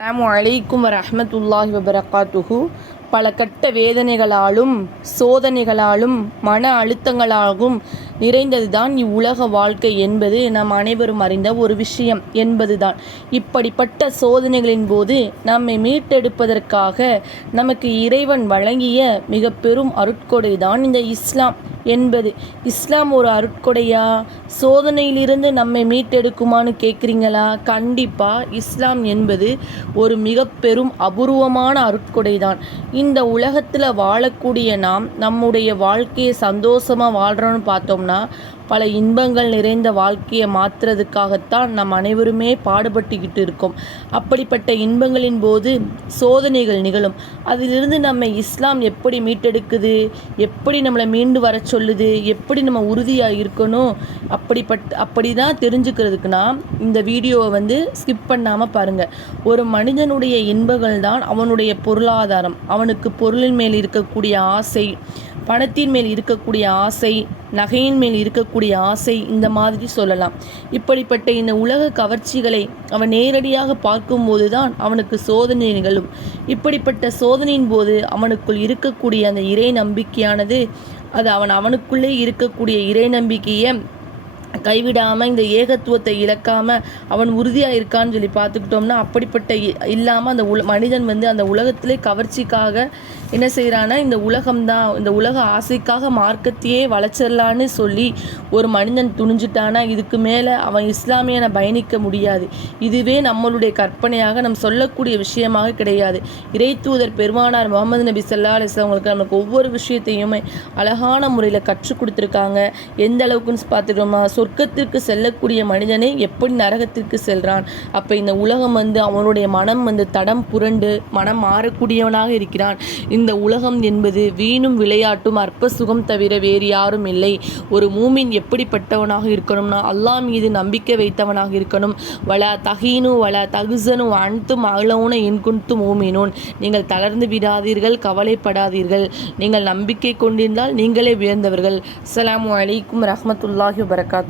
அஸ்ஸலாமு அலைக்கும் வரஹ்மத்துல்லாஹி வபரகாத்துஹு. பல கட்ட வேதனைகளாலும் சோதனைகளாலும் மன அழுத்தங்களாலும் நிறைந்ததுதான் இவ்வுலக வாழ்க்கை என்பது நம் அனைவரும் அறிந்த ஒரு விஷயம் என்பதுதான். இப்படிப்பட்ட சோதனைகளின் போது நம்மை மீட்டெடுப்பதற்காக நமக்கு இறைவன் வழங்கிய மிக பெரும் அருட்கொடை தான் இந்த இஸ்லாம் என்பது. இஸ்லாம் ஒரு அருட்கொடையா? சோதனையிலிருந்து நம்மை மீட்டெடுக்குமான்னு கேட்குறீங்களா? கண்டிப்பாக இஸ்லாம் என்பது ஒரு மிக பெரும் அபூர்வமான அருட்கொடை தான். இந்த உலகத்தில் வாழக்கூடிய நாம் நம்முடைய வாழ்க்கையை சந்தோஷமாக வாழ்கிறோன்னு பார்த்தோம்னா பல இன்பங்கள் நிறைந்த வாழ்க்கையை மாற்றுறதுக்காகத்தான் நம் அனைவருமே பாடுபட்டுக்கிட்டு இருக்கோம். அப்படிப்பட்ட இன்பங்களின் போது சோதனைகள் நிகழும். அதிலிருந்து நம்ம இஸ்லாம் எப்படி மீட்டெடுக்குது, எப்படி நம்மளை மீண்டு வர சொல்லுது, எப்படி நம்ம உறுதியாக இருக்கணும், அப்படி தான் தெரிஞ்சுக்கிறதுக்குன்னா இந்த வீடியோவை ஸ்கிப் பண்ணாமல் பாருங்கள். ஒரு மனிதனுடைய இன்பங்கள் தான் அவனுடைய பொருளாதாரம். அவனுக்கு பொருளின் மேல் இருக்கக்கூடிய ஆசை, பணத்தின் மேல் இருக்கக்கூடிய ஆசை, நகையின் மேல் இருக்கக்கூடிய ஆசை, இந்த மாதிரி சொல்லலாம். இப்படிப்பட்ட இந்த உலக கவர்ச்சிகளை அவன் நேரடியாக பார்க்கும்போது தான் அவனுக்கு சோதனை நிகழும். இப்படிப்பட்ட சோதனையின் போது அவனுக்குள் இருக்கக்கூடிய அந்த இறை நம்பிக்கையானது அது அவனுக்குள்ளே இருக்கக்கூடிய இறை நம்பிக்கையை கைவிடாமல் இந்த ஏகத்துவத்தை இழக்காமல் அவன் உறுதியாக இருக்கான்னு சொல்லி பார்த்துக்கிட்டோம்னா அப்படிப்பட்ட இல்லாமல் அந்த மனிதன் அந்த உலகத்திலே கவர்ச்சிக்காக என்ன செய்கிறான்னா இந்த உலகம்தான், இந்த உலக ஆசைக்காக மார்க்கத்தையே வளச்சிடலான்னு சொல்லி ஒரு மனிதன் துணிஞ்சிட்டானா இதுக்கு மேலே அவன் இஸ்லாமியனை பயணிக்க முடியாது. இதுவே நம்மளுடைய கற்பனையாக நம்ம சொல்லக்கூடிய விஷயமாக கிடையாது. இறைத்தூதர் பெருமானார் முகமது நபி ஸல்லல்லாஹு அலைஹி வஸல்லம் அவங்களுக்கு நமக்கு ஒவ்வொரு விஷயத்தையுமே அழகான முறையில் கற்றுக் கொடுத்துருக்காங்க. எந்த அளவுக்குன்னு பார்த்துட்டோம்னா சொர்க்கத்திற்கு செல்லக்கூடிய மனிதனை எப்படி நரகத்திற்கு செல்றான். அப்போ இந்த உலகம் அவனுடைய மனம் தடம் புரண்டு மனம் மாறக்கூடியவனாக இருக்கிறான். இந்த உலகம் என்பது வீணும் விளையாட்டும் அற்ப சுகம் தவிர வேறு யாரும் இல்லை. ஒரு மூமின் எப்படிப்பட்டவனாக இருக்கணும்னா அல்லாஹ் மீது நம்பிக்கை வைத்தவனாக இருக்கணும். வலா தஹீனு வலா தகுசனு அன்தும் அலௌன இன் குன்தும் மூமினூன். நீங்கள் தளர்ந்து விடாதீர்கள், கவலைப்படாதீர்கள். நீங்கள் நம்பிக்கை கொண்டிருந்தால் நீங்களே உயர்ந்தவர்கள். அஸ்ஸலாமு அலைக்கும் வரஹ்மத்துல்லாஹி வபரகாத்துஹு.